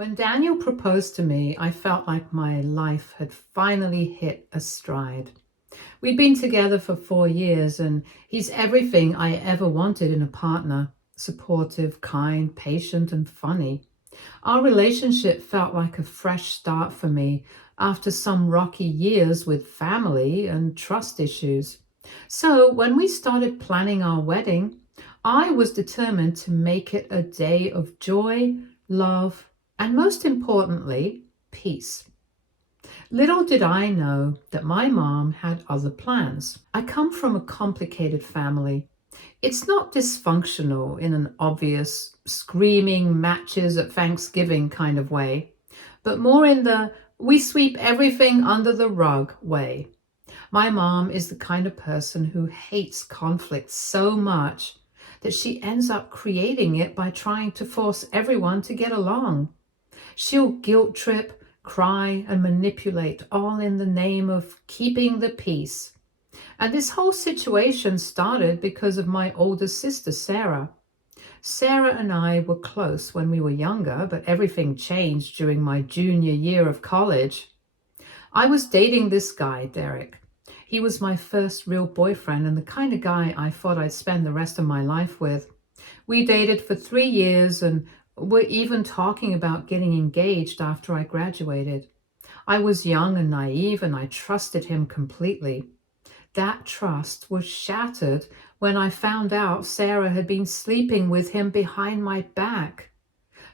When Daniel proposed to me, I felt like my life had finally hit a stride. We'd been together for 4 years, and he's everything I ever wanted in a partner: supportive, kind, patient, and funny. Our relationship felt like a fresh start for me after some rocky years with family and trust issues. So, when we started planning our wedding, I was determined to make it a day of joy, love, and most importantly, peace. Little did I know that my mom had other plans. I come from a complicated family. It's not dysfunctional in an obvious, screaming matches at Thanksgiving kind of way, but more in the we sweep everything under the rug way. My mom is the kind of person who hates conflict so much that she ends up creating it by trying to force everyone to get along. She'll guilt trip, cry, and manipulate, all in the name of keeping the peace. And this whole situation started because of my older sister, Sarah. Sarah and I were close when we were younger, but everything changed during my junior year of college. I was dating this guy, Derek. He was my first real boyfriend and the kind of guy I thought I'd spend the rest of my life with. We dated for 3 years and were even talking about getting engaged after I graduated. I was young and naive, and I trusted him completely. That trust was shattered when I found out Sarah had been sleeping with him behind my back.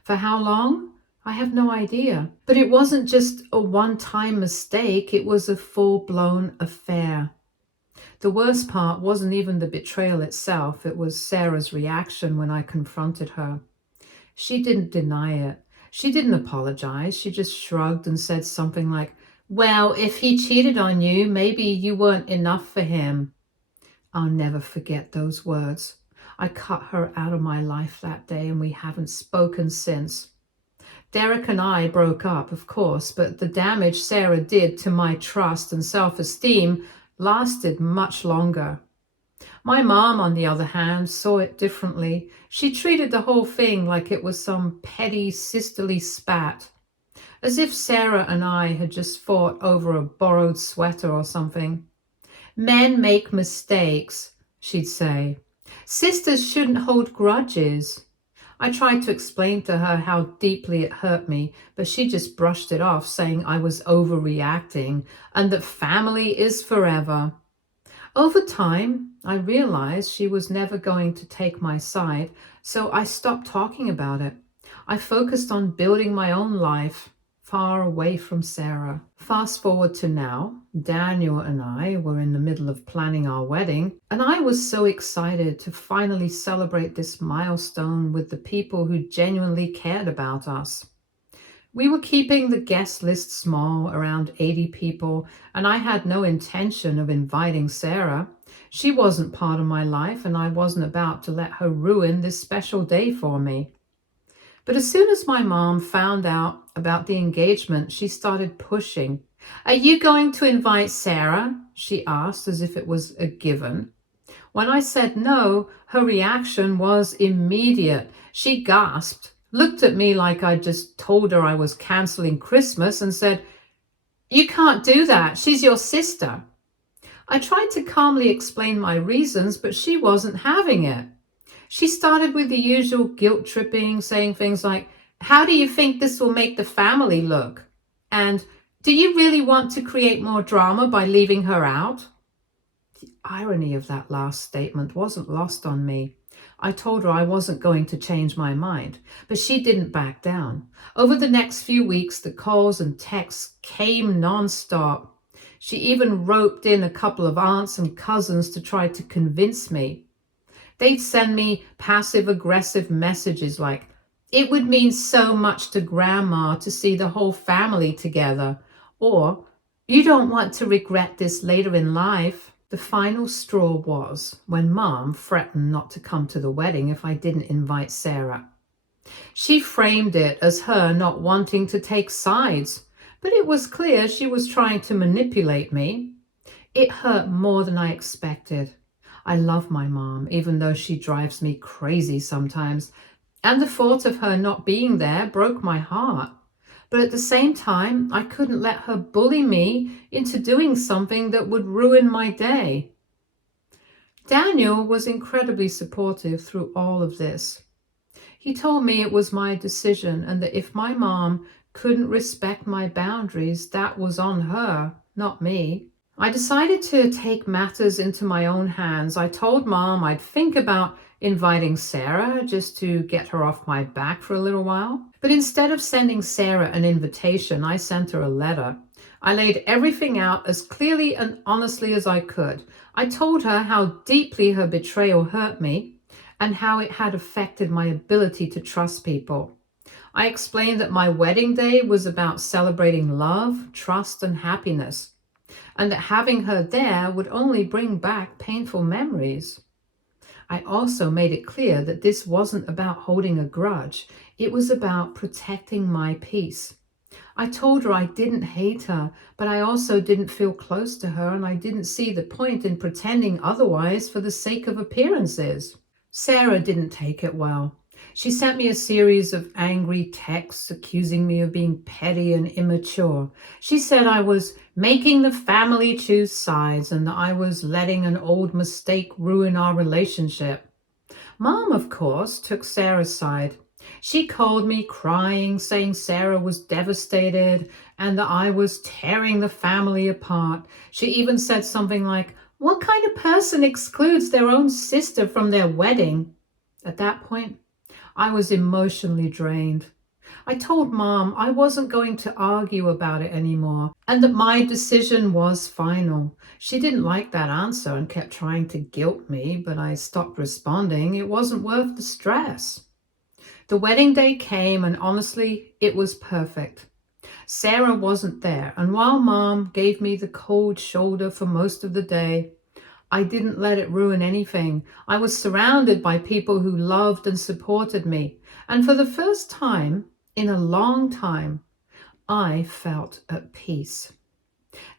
For how long? I have no idea. But it wasn't just a one-time mistake, it was a full-blown affair. The worst part wasn't even the betrayal itself, it was Sarah's reaction when I confronted her. She didn't deny it. She didn't apologize. She just shrugged and said something like, "Well, if he cheated on you, maybe you weren't enough for him." I'll never forget those words. I cut her out of my life that day, and we haven't spoken since. Derek and I broke up, of course, but the damage Sarah did to my trust and self-esteem lasted much longer. My mom, on the other hand, saw it differently. She treated the whole thing like it was some petty sisterly spat, as if Sarah and I had just fought over a borrowed sweater or something. "Men make mistakes," she'd say. "Sisters shouldn't hold grudges." I tried to explain to her how deeply it hurt me, but she just brushed it off, saying I was overreacting and that family is forever. Over time, I realized she was never going to take my side, so I stopped talking about it. I focused on building my own life, far away from Sarah. Fast forward to now, Daniel and I were in the middle of planning our wedding, and I was so excited to finally celebrate this milestone with the people who genuinely cared about us. We were keeping the guest list small, around 80 people, and I had no intention of inviting Sarah. She wasn't part of my life, and I wasn't about to let her ruin this special day for me. But as soon as my mom found out about the engagement, she started pushing. "Are you going to invite Sarah?" she asked, as if it was a given. When I said no, her reaction was immediate. She gasped, looked at me like I'd just told her I was canceling Christmas, and said, "You can't do that. She's your sister." I tried to calmly explain my reasons, but she wasn't having it. She started with the usual guilt tripping, saying things like, "How do you think this will make the family look?" And, "Do you really want to create more drama by leaving her out?" The irony of that last statement wasn't lost on me. I told her I wasn't going to change my mind, but she didn't back down. Over the next few weeks, the calls and texts came nonstop. She even roped in a couple of aunts and cousins to try to convince me. They'd send me passive-aggressive messages like, "It would mean so much to Grandma to see the whole family together," or, "You don't want to regret this later in life." The final straw was when Mom threatened not to come to the wedding if I didn't invite Sarah. She framed it as her not wanting to take sides, but it was clear she was trying to manipulate me. It hurt more than I expected. I love my mom, even though she drives me crazy sometimes, And the thought of her not being there broke my heart. But at the same time, I couldn't let her bully me into doing something that would ruin my day. Daniel was incredibly supportive through all of this. He told me it was my decision and that if my mom couldn't respect my boundaries, that was on her, not me. I decided to take matters into my own hands. I told Mom I'd think about inviting Sarah just to get her off my back for a little while. But instead of sending Sarah an invitation, I sent her a letter. I laid everything out as clearly and honestly as I could. I told her how deeply her betrayal hurt me and how it had affected my ability to trust people. I explained that my wedding day was about celebrating love, trust, and happiness, and that having her there would only bring back painful memories. I also made it clear that this wasn't about holding a grudge. It was about protecting my peace. I told her I didn't hate her, but I also didn't feel close to her, and I didn't see the point in pretending otherwise for the sake of appearances. Sarah didn't take it well. She sent me a series of angry texts accusing me of being petty and immature. She said I was making the family choose sides and that I was letting an old mistake ruin our relationship. Mom, of course, took Sarah's side. She called me crying, saying Sarah was devastated and that I was tearing the family apart. She even said something like, "What kind of person excludes their own sister from their wedding?" At that point, I was emotionally drained. I told Mom I wasn't going to argue about it anymore and that my decision was final. She didn't like that answer and kept trying to guilt me, but I stopped responding. It wasn't worth the stress. The wedding day came, and honestly, it was perfect. Sarah wasn't there, and while Mom gave me the cold shoulder for most of the day, I didn't let it ruin anything. I was surrounded by people who loved and supported me, and for the first time in a long time, I felt at peace.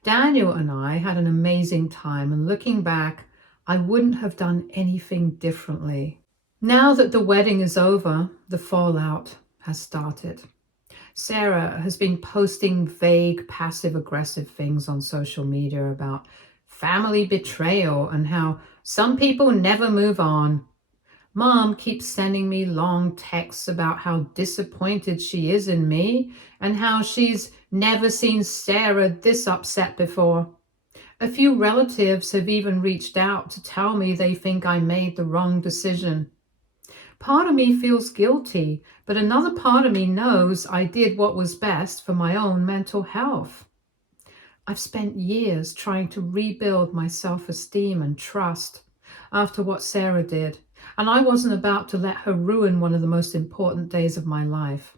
Daniel and I had an amazing time, and looking back, I wouldn't have done anything differently. Now that the wedding is over, the fallout has started. Sarah has been posting vague, passive-aggressive things on social media about family betrayal and how some people never move on. Mom keeps sending me long texts about how disappointed she is in me and how she's never seen Sarah this upset before. A few relatives have even reached out to tell me they think I made the wrong decision. Part of me feels guilty, but another part of me knows I did what was best for my own mental health. I've spent years trying to rebuild my self-esteem and trust after what Sarah did, and I wasn't about to let her ruin one of the most important days of my life.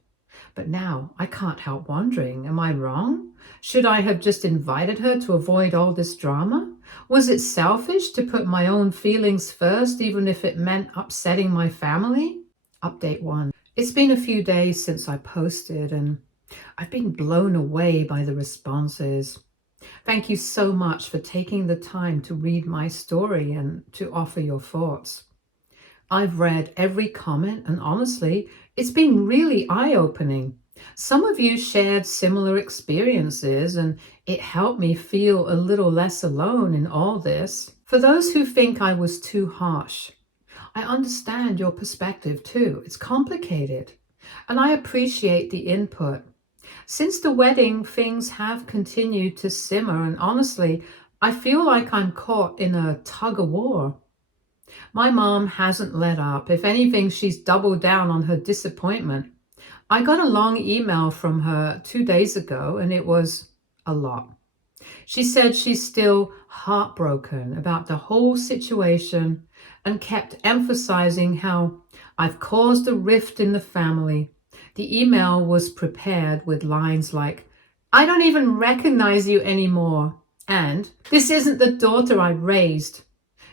But now I can't help wondering, am I wrong? Should I have just invited her to avoid all this drama? Was it selfish to put my own feelings first, even if it meant upsetting my family? Update 1. It's been a few days since I posted, and I've been blown away by the responses. Thank you so much for taking the time to read my story and to offer your thoughts. I've read every comment, and honestly, it's been really eye-opening. Some of you shared similar experiences, and it helped me feel a little less alone in all this. For those who think I was too harsh, I understand your perspective too. It's complicated, and I appreciate the input. Since the wedding, things have continued to simmer, and honestly, I feel like I'm caught in a tug-of-war. My mom hasn't let up. If anything, she's doubled down on her disappointment. I got a long email from her 2 days ago, and it was a lot. She said she's still heartbroken about the whole situation and kept emphasizing how I've caused a rift in the family. The email was prepared with lines like, "I don't even recognize you anymore," and "This isn't the daughter I raised."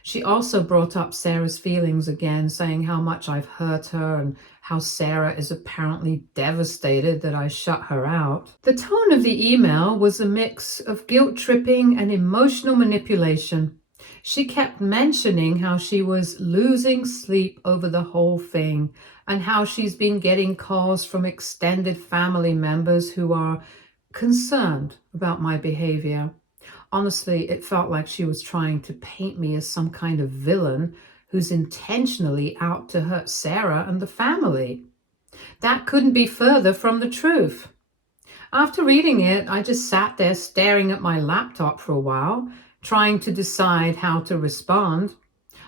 She also brought up Sarah's feelings again, saying how much I've hurt her and how Sarah is apparently devastated that I shut her out. The tone of the email was a mix of guilt-tripping and emotional manipulation. She kept mentioning how she was losing sleep over the whole thing and how she's been getting calls from extended family members who are concerned about my behavior. Honestly, it felt like she was trying to paint me as some kind of villain who's intentionally out to hurt Sarah and the family. That couldn't be further from the truth. After reading it, I just sat there staring at my laptop for a while, trying to decide how to respond.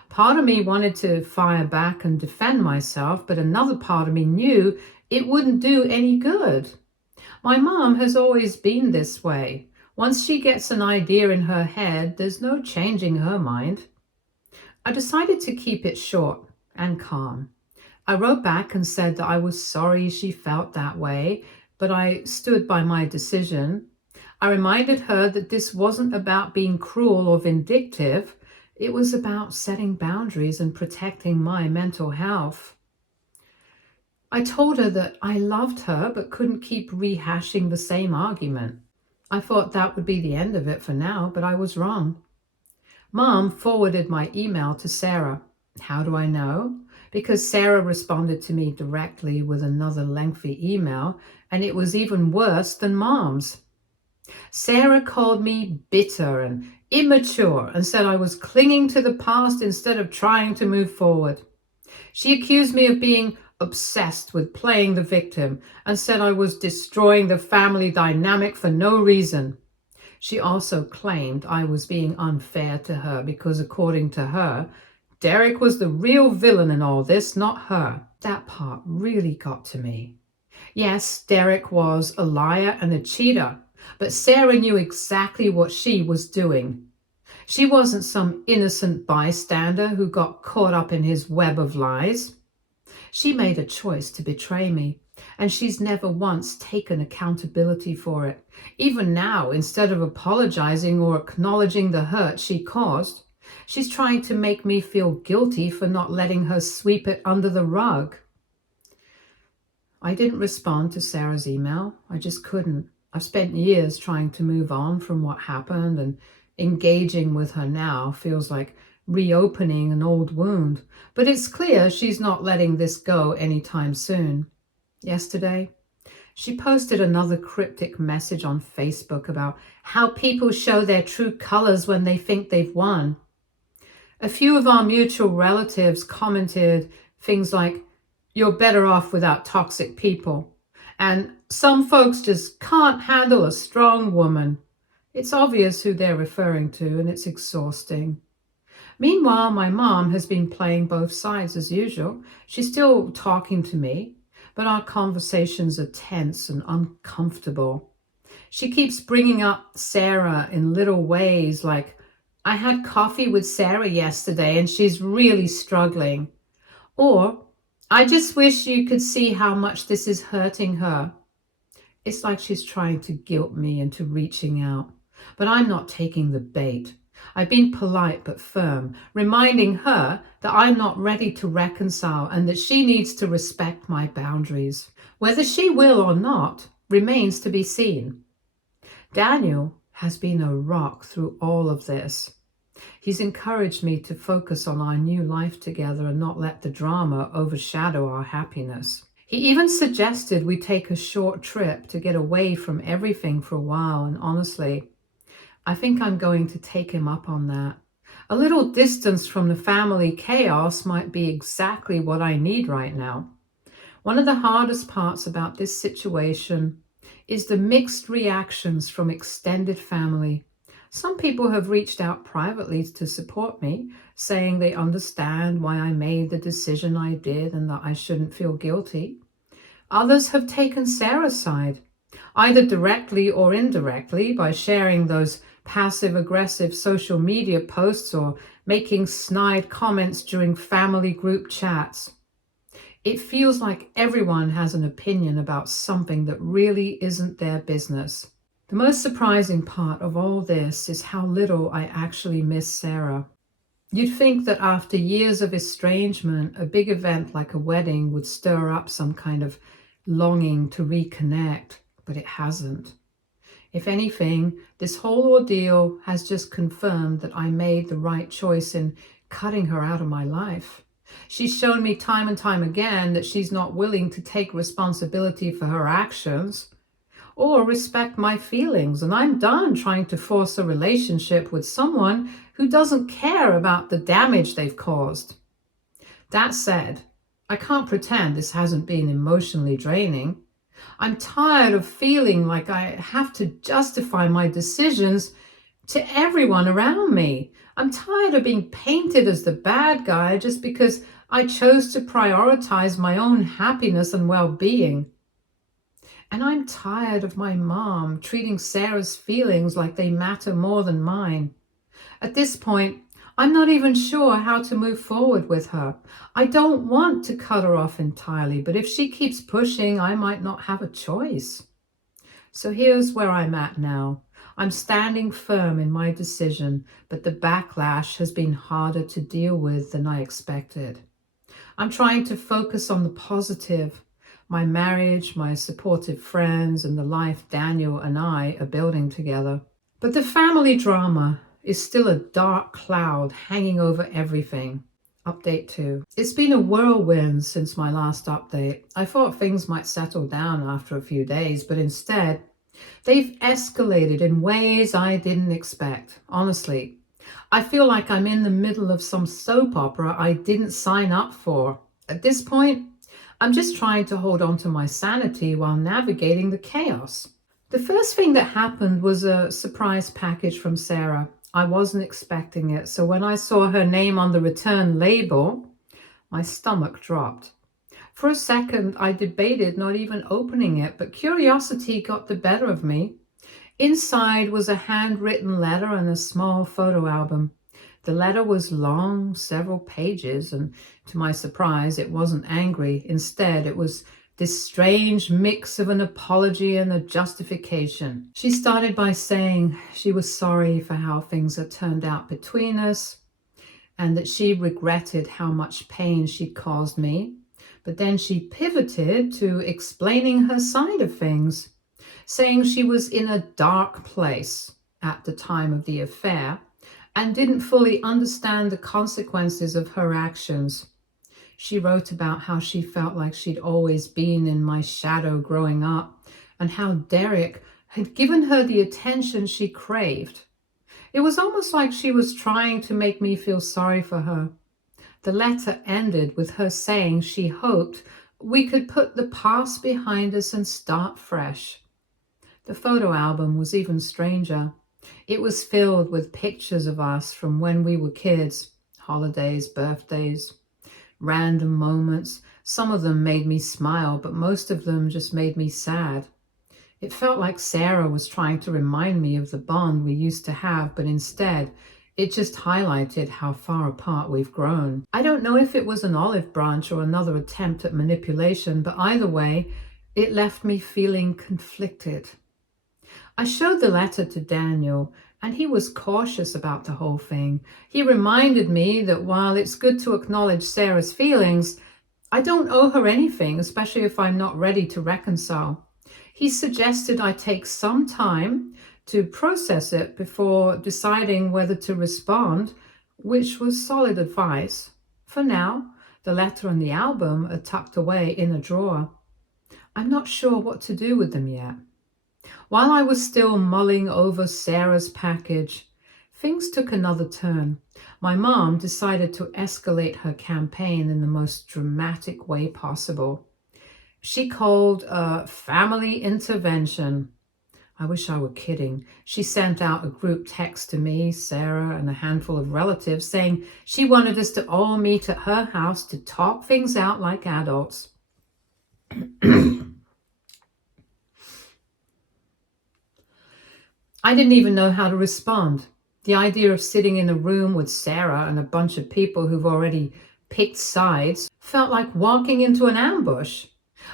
Part of me wanted to fire back and defend myself, but another part of me knew it wouldn't do any good. My mom has always been this way. Once she gets an idea in her head, there's no changing her mind. I decided to keep it short and calm. I wrote back and said that I was sorry she felt that way, but I stood by my decision. I reminded her that this wasn't about being cruel or vindictive. It was about setting boundaries and protecting my mental health. I told her that I loved her but couldn't keep rehashing the same argument. I thought that would be the end of it for now, but I was wrong. Mom forwarded my email to Sarah. How do I know? Because Sarah responded to me directly with another lengthy email, and it was even worse than Mom's. Sarah called me bitter and immature and said I was clinging to the past instead of trying to move forward. She accused me of being obsessed with playing the victim and said I was destroying the family dynamic for no reason. She also claimed I was being unfair to her because, according to her, Derek was the real villain in all this, not her. That part really got to me. Yes, Derek was a liar and a cheater, but Sarah knew exactly what she was doing. She wasn't some innocent bystander who got caught up in his web of lies. She made a choice to betray me, and she's never once taken accountability for it. Even now, instead of apologizing or acknowledging the hurt she caused, she's trying to make me feel guilty for not letting her sweep it under the rug. I didn't respond to Sarah's email. I just couldn't. I've spent years trying to move on from what happened, and engaging with her now feels like reopening an old wound. But it's clear she's not letting this go anytime soon. Yesterday, she posted another cryptic message on Facebook about how people show their true colors when they think they've won. A few of our mutual relatives commented things like, "You're better off without toxic people," and "Some folks just can't handle a strong woman." It's obvious who they're referring to, and it's exhausting. Meanwhile, my mom has been playing both sides as usual. She's still talking to me, but our conversations are tense and uncomfortable. She keeps bringing up Sarah in little ways, like, "I had coffee with Sarah yesterday and she's really struggling." Or, "I just wish you could see how much this is hurting her." It's like she's trying to guilt me into reaching out, but I'm not taking the bait. I've been polite but firm, reminding her that I'm not ready to reconcile and that she needs to respect my boundaries. Whether she will or not remains to be seen. Daniel has been a rock through all of this. He's encouraged me to focus on our new life together and not let the drama overshadow our happiness. He even suggested we take a short trip to get away from everything for a while, and honestly, I think I'm going to take him up on that. A little distance from the family chaos might be exactly what I need right now. One of the hardest parts about this situation is the mixed reactions from extended family. Some people have reached out privately to support me, saying they understand why I made the decision I did and that I shouldn't feel guilty. Others have taken Sarah's side, either directly or indirectly, by sharing those passive-aggressive social media posts or making snide comments during family group chats. It feels like everyone has an opinion about something that really isn't their business. The most surprising part of all this is how little I actually miss Sarah. You'd think that after years of estrangement, a big event like a wedding would stir up some kind of longing to reconnect, but it hasn't. If anything, this whole ordeal has just confirmed that I made the right choice in cutting her out of my life. She's shown me time and time again that she's not willing to take responsibility for her actions or respect my feelings, and I'm done trying to force a relationship with someone who doesn't care about the damage they've caused. That said, I can't pretend this hasn't been emotionally draining. I'm tired of feeling like I have to justify my decisions to everyone around me. I'm tired of being painted as the bad guy just because I chose to prioritize my own happiness and well-being. And I'm tired of my mom treating Sarah's feelings like they matter more than mine. At this point, I'm not even sure how to move forward with her. I don't want to cut her off entirely, but if she keeps pushing, I might not have a choice. So here's where I'm at now. I'm standing firm in my decision, but the backlash has been harder to deal with than I expected. I'm trying to focus on the positive, my marriage, my supportive friends, and the life Daniel and I are building together. But the family drama is still a dark cloud hanging over everything. Update 2. It's been a whirlwind since my last update. I thought things might settle down after a few days, but instead, they've escalated in ways I didn't expect. Honestly, I feel like I'm in the middle of some soap opera I didn't sign up for. At this point, I'm just trying to hold on to my sanity while navigating the chaos. The first thing that happened was a surprise package from Sarah. I wasn't expecting it, so when I saw her name on the return label, my stomach dropped. For a second, I debated not even opening it, but curiosity got the better of me. Inside was a handwritten letter and a small photo album. The letter was long, several pages, and to my surprise, it wasn't angry. Instead, it was this strange mix of an apology and a justification. She started by saying she was sorry for how things had turned out between us and that she regretted how much pain she'd caused me. But then she pivoted to explaining her side of things, saying she was in a dark place at the time of the affair and didn't fully understand the consequences of her actions. She wrote about how she felt like she'd always been in my shadow growing up and how Derek had given her the attention she craved. It was almost like she was trying to make me feel sorry for her. The letter ended with her saying she hoped we could put the past behind us and start fresh. The photo album was even stranger. It was filled with pictures of us from when we were kids, holidays, birthdays, random moments. Some of them made me smile, but most of them just made me sad. It felt like Sarah was trying to remind me of the bond we used to have, but instead, it just highlighted how far apart we've grown. I don't know if it was an olive branch or another attempt at manipulation, but either way, it left me feeling conflicted. I showed the letter to Daniel, and he was cautious about the whole thing. He reminded me that while it's good to acknowledge Sarah's feelings, I don't owe her anything, especially if I'm not ready to reconcile. He suggested I take some time to process it before deciding whether to respond, which was solid advice. For now, the letter and the album are tucked away in a drawer. I'm not sure what to do with them yet. While I was still mulling over Sarah's package, things took another turn. My mom decided to escalate her campaign in the most dramatic way possible. She called a family intervention. I wish I were kidding. She sent out a group text to me, Sarah, and a handful of relatives saying she wanted us to all meet at her house to talk things out like adults. I didn't even know how to respond. The idea of sitting in a room with Sarah and a bunch of people who've already picked sides felt like walking into an ambush.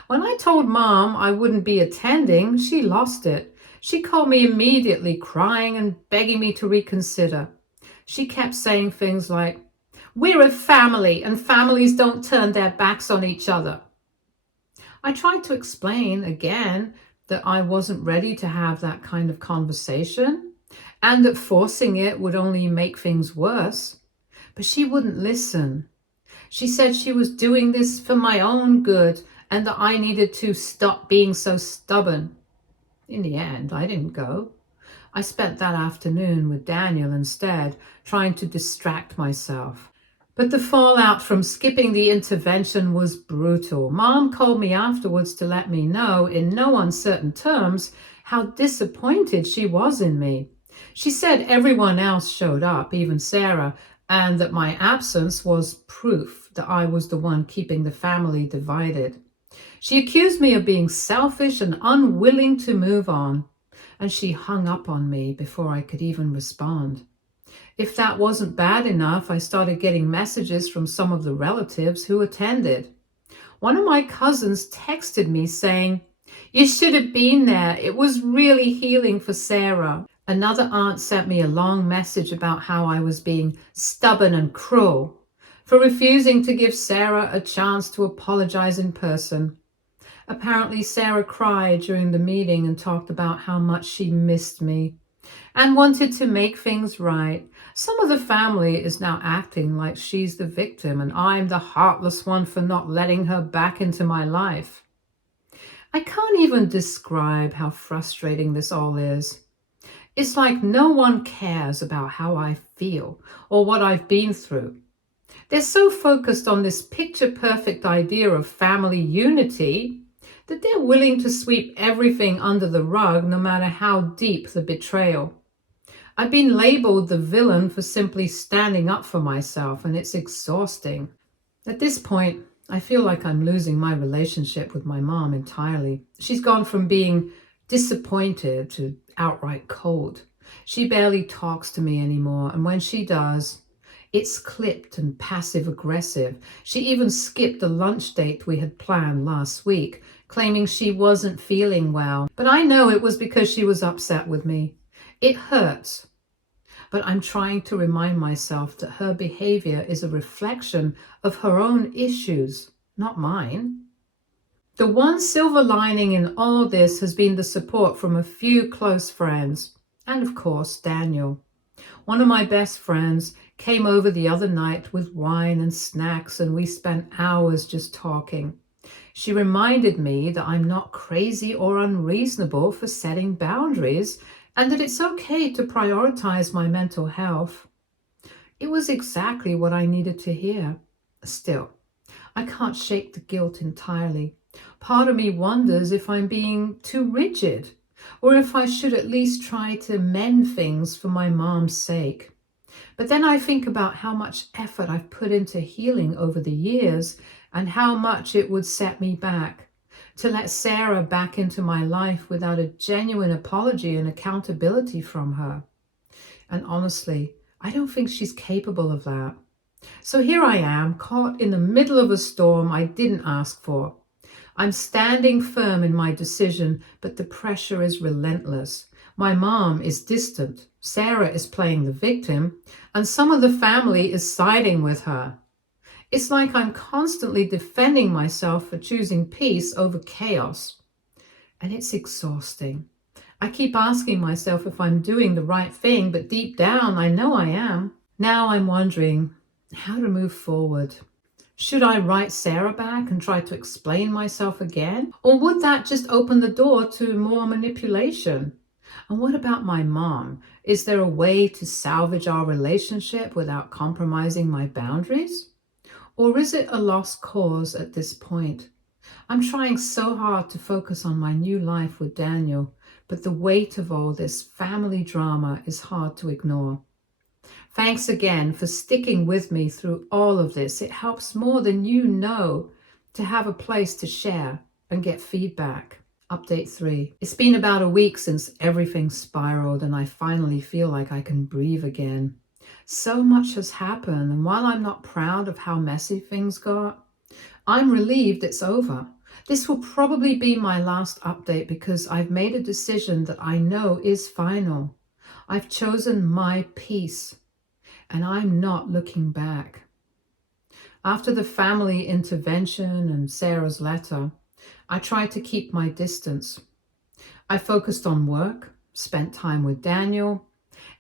When I told Mom I wouldn't be attending, she lost it. She called me immediately, crying and begging me to reconsider. She kept saying things like, "We're a family and families don't turn their backs on each other." I tried to explain again that I wasn't ready to have that kind of conversation and that forcing it would only make things worse. But she wouldn't listen. She said she was doing this for my own good and that I needed to stop being so stubborn. In the end, I didn't go. I spent that afternoon with Daniel instead, trying to distract myself. But the fallout from skipping the intervention was brutal. Mom called me afterwards to let me know, in no uncertain terms, how disappointed she was in me. She said everyone else showed up, even Sarah, and that my absence was proof that I was the one keeping the family divided. She accused me of being selfish and unwilling to move on, and she hung up on me before I could even respond. If that wasn't bad enough, I started getting messages from some of the relatives who attended. One of my cousins texted me saying, "You should have been there. It was really healing for Sarah." Another aunt sent me a long message about how I was being stubborn and cruel for refusing to give Sarah a chance to apologize in person. Apparently, Sarah cried during the meeting and talked about how much she missed me and wanted to make things right. Some of the family is now acting like she's the victim and I'm the heartless one for not letting her back into my life. I can't even describe how frustrating this all is. It's like no one cares about how I feel or what I've been through. They're so focused on this picture-perfect idea of family unity that they're willing to sweep everything under the rug no matter how deep the betrayal. I've been labeled the villain for simply standing up for myself, and it's exhausting. At this point, I feel like I'm losing my relationship with my mom entirely. She's gone from being disappointed to outright cold. She barely talks to me anymore, and when she does, it's clipped and passive aggressive. She even skipped the lunch date we had planned last week, claiming she wasn't feeling well. But I know it was because she was upset with me. It hurts. But I'm trying to remind myself that her behavior is a reflection of her own issues, not mine. The one silver lining in all this has been the support from a few close friends, and of course, Daniel. One of my best friends came over the other night with wine and snacks, and we spent hours just talking. She reminded me that I'm not crazy or unreasonable for setting boundaries and that it's okay to prioritize my mental health. It was exactly what I needed to hear. Still, I can't shake the guilt entirely. Part of me wonders if I'm being too rigid or if I should at least try to mend things for my mom's sake. But then I think about how much effort I've put into healing over the years and how much it would set me back. To let Sarah back into my life without a genuine apology and accountability from her. And honestly, I don't think she's capable of that. So here I am, caught in the middle of a storm I didn't ask for. I'm standing firm in my decision, but the pressure is relentless. My mom is distant, Sarah is playing the victim, and some of the family is siding with her. It's like I'm constantly defending myself for choosing peace over chaos. And it's exhausting. I keep asking myself if I'm doing the right thing, but deep down I know I am. Now I'm wondering how to move forward. Should I write Sarah back and try to explain myself again? Or would that just open the door to more manipulation? And what about my mom? Is there a way to salvage our relationship without compromising my boundaries? Or is it a lost cause at this point? I'm trying so hard to focus on my new life with Daniel, but the weight of all this family drama is hard to ignore. Thanks again for sticking with me through all of this. It helps more than you know to have a place to share and get feedback. Update 3. It's been about a week since everything spiraled and I finally feel like I can breathe again. So much has happened, and while I'm not proud of how messy things got, I'm relieved it's over. This will probably be my last update because I've made a decision that I know is final. I've chosen my peace, and I'm not looking back. After the family intervention and Sarah's letter, I tried to keep my distance. I focused on work, spent time with Daniel,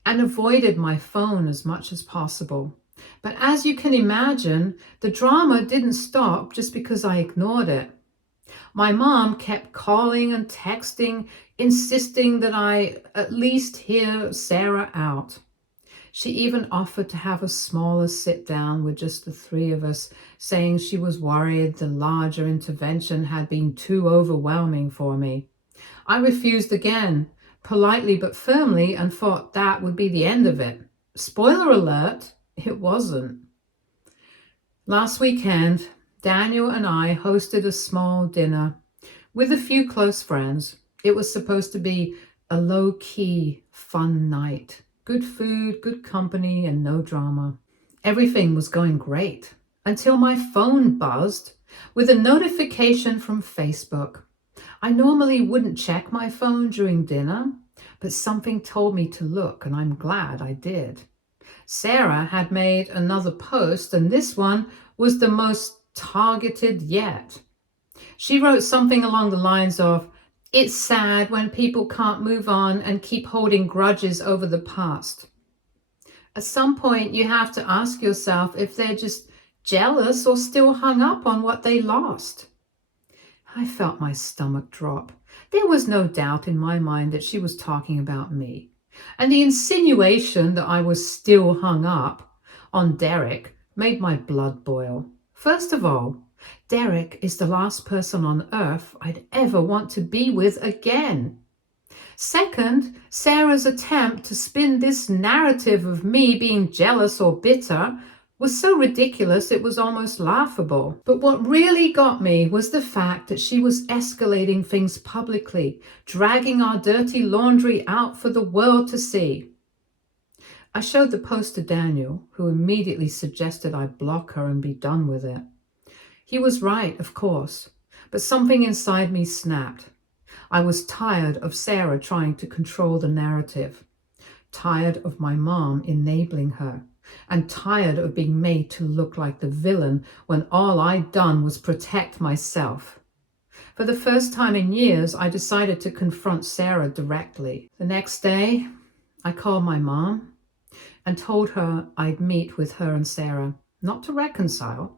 and avoided my phone as much as possible. But as you can imagine, the drama didn't stop just because I ignored it. My mom kept calling and texting, insisting that I at least hear Sarah out. She even offered to have a smaller sit down with just the three of us, saying she was worried the larger intervention had been too overwhelming for me. I refused again, politely but firmly, and thought that would be the end of it. Spoiler alert, it wasn't. Last weekend, Daniel and I hosted a small dinner with a few close friends. It was supposed to be a low-key, fun night. Good food, good company, and no drama. Everything was going great until my phone buzzed with a notification from Facebook. I normally wouldn't check my phone during dinner, but something told me to look, and I'm glad I did. Sarah had made another post, and this one was the most targeted yet. She wrote something along the lines of, "It's sad when people can't move on and keep holding grudges over the past." At some point, you have to ask yourself if they're just jealous or still hung up on what they lost. I felt my stomach drop. There was no doubt in my mind that she was talking about me. And the insinuation that I was still hung up on Derek made my blood boil. First of all, Derek is the last person on earth I'd ever want to be with again. Second, Sarah's attempt to spin this narrative of me being jealous or bitter was so ridiculous it was almost laughable. But what really got me was the fact that she was escalating things publicly, dragging our dirty laundry out for the world to see. I showed the post to Daniel, who immediately suggested I block her and be done with it. He was right, of course, but something inside me snapped. I was tired of Sarah trying to control the narrative, tired of my mom enabling her, and tired of being made to look like the villain when all I'd done was protect myself. For the first time in years, I decided to confront Sarah directly. The next day, I called my mom and told her I'd meet with her and Sarah, not to reconcile,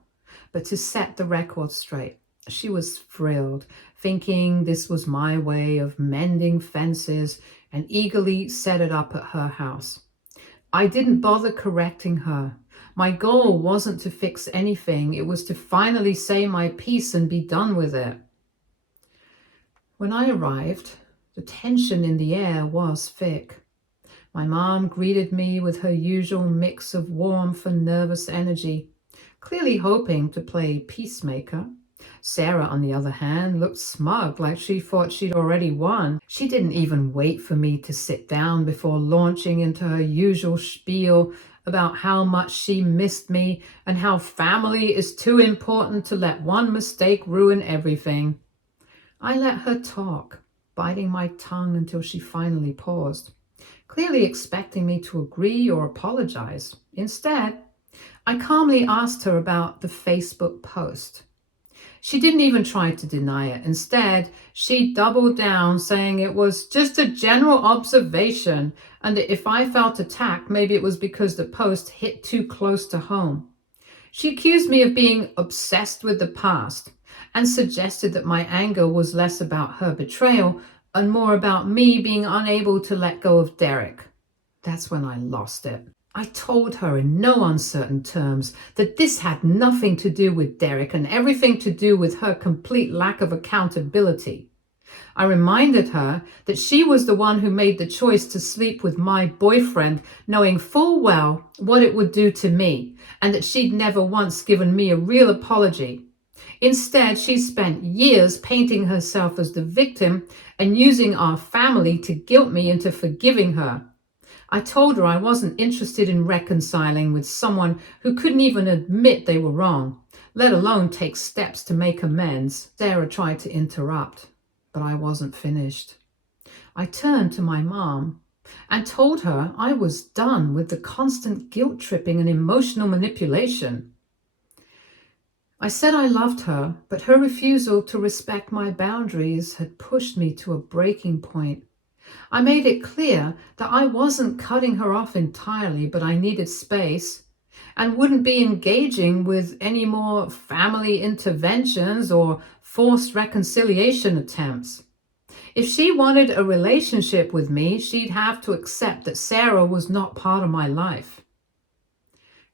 but to set the record straight. She was thrilled, thinking this was my way of mending fences, and eagerly set it up at her house. I didn't bother correcting her. My goal wasn't to fix anything. It was to finally say my piece and be done with it. When I arrived, the tension in the air was thick. My mom greeted me with her usual mix of warmth and nervous energy, clearly hoping to play peacemaker. Sarah, on the other hand, looked smug, like she thought she'd already won. She didn't even wait for me to sit down before launching into her usual spiel about how much she missed me and how family is too important to let one mistake ruin everything. I let her talk, biting my tongue until she finally paused, clearly expecting me to agree or apologize. Instead, I calmly asked her about the Facebook post. She didn't even try to deny it. Instead, she doubled down, saying it was just a general observation, and that if I felt attacked, maybe it was because the post hit too close to home. She accused me of being obsessed with the past and suggested that my anger was less about her betrayal and more about me being unable to let go of Derek. That's when I lost it. I told her in no uncertain terms that this had nothing to do with Derek and everything to do with her complete lack of accountability. I reminded her that she was the one who made the choice to sleep with my boyfriend, knowing full well what it would do to me, and that she'd never once given me a real apology. Instead, she spent years painting herself as the victim and using our family to guilt me into forgiving her. I told her I wasn't interested in reconciling with someone who couldn't even admit they were wrong, let alone take steps to make amends. Sarah tried to interrupt, but I wasn't finished. I turned to my mom and told her I was done with the constant guilt tripping and emotional manipulation. I said I loved her, but her refusal to respect my boundaries had pushed me to a breaking point. I made it clear that I wasn't cutting her off entirely, but I needed space. and wouldn't be engaging with any more family interventions or forced reconciliation attempts. If she wanted a relationship with me, she'd have to accept that Sarah was not part of my life.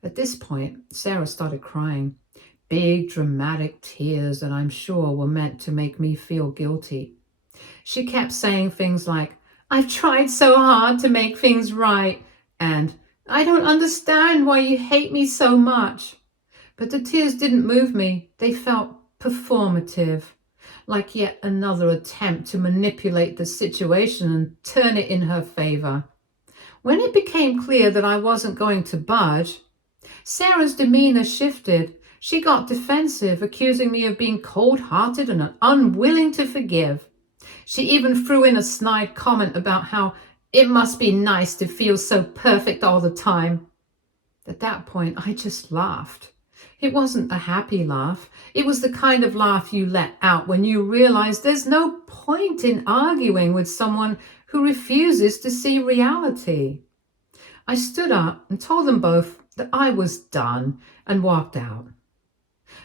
At this point, Sarah started crying, big dramatic tears that I'm sure were meant to make me feel guilty. She kept saying things like, "I've tried so hard to make things right," and "I don't understand why you hate me so much." But the tears didn't move me. They felt performative, like yet another attempt to manipulate the situation and turn it in her favor. When it became clear that I wasn't going to budge, Sarah's demeanor shifted. She got defensive, accusing me of being cold-hearted and unwilling to forgive. She even threw in a snide comment about how it must be nice to feel so perfect all the time. At that point, I just laughed. It wasn't a happy laugh. It was the kind of laugh you let out when you realize there's no point in arguing with someone who refuses to see reality. I stood up and told them both that I was done and walked out.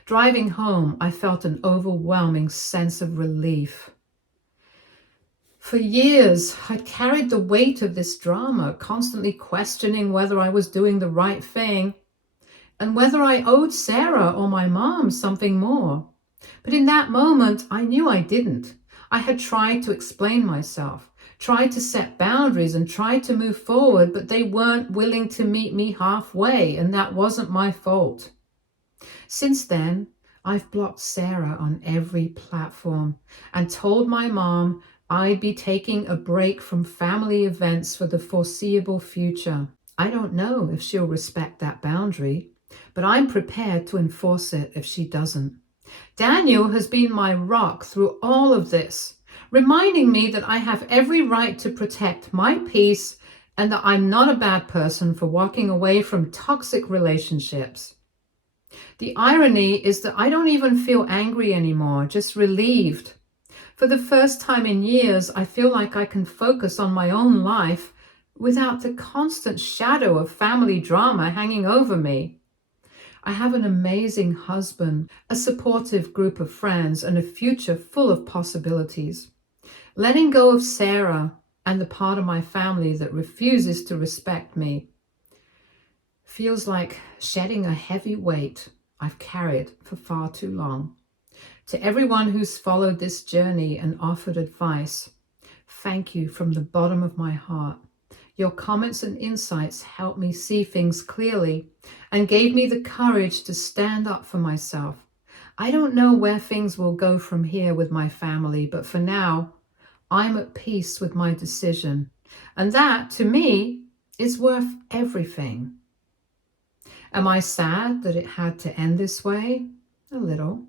Driving home, I felt an overwhelming sense of relief. For years, I'd carried the weight of this drama, constantly questioning whether I was doing the right thing and whether I owed Sarah or my mom something more. But in that moment, I knew I didn't. I had tried to explain myself, tried to set boundaries and tried to move forward, but they weren't willing to meet me halfway, and that wasn't my fault. Since then, I've blocked Sarah on every platform and told my mom I'd be taking a break from family events for the foreseeable future. I don't know if she'll respect that boundary, but I'm prepared to enforce it if she doesn't. Daniel has been my rock through all of this, reminding me that I have every right to protect my peace and that I'm not a bad person for walking away from toxic relationships. The irony is that I don't even feel angry anymore, just relieved. For the first time in years, I feel like I can focus on my own life without the constant shadow of family drama hanging over me. I have an amazing husband, a supportive group of friends, and a future full of possibilities. Letting go of Sarah and the part of my family that refuses to respect me feels like shedding a heavy weight I've carried for far too long. To everyone who's followed this journey and offered advice, thank you from the bottom of my heart. Your comments and insights helped me see things clearly and gave me the courage to stand up for myself. I don't know where things will go from here with my family, but for now, I'm at peace with my decision. And that, to me, is worth everything. Am I sad that it had to end this way? A little.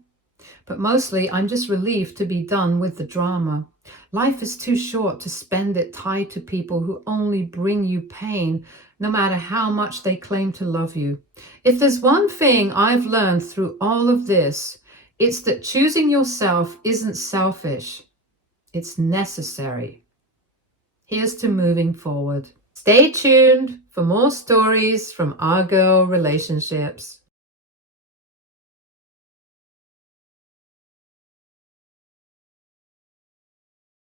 But mostly, I'm just relieved to be done with the drama. Life is too short to spend it tied to people who only bring you pain, no matter how much they claim to love you. If there's one thing I've learned through all of this, it's that choosing yourself isn't selfish. It's necessary. Here's to moving forward. Stay tuned for more stories from our girl relationships.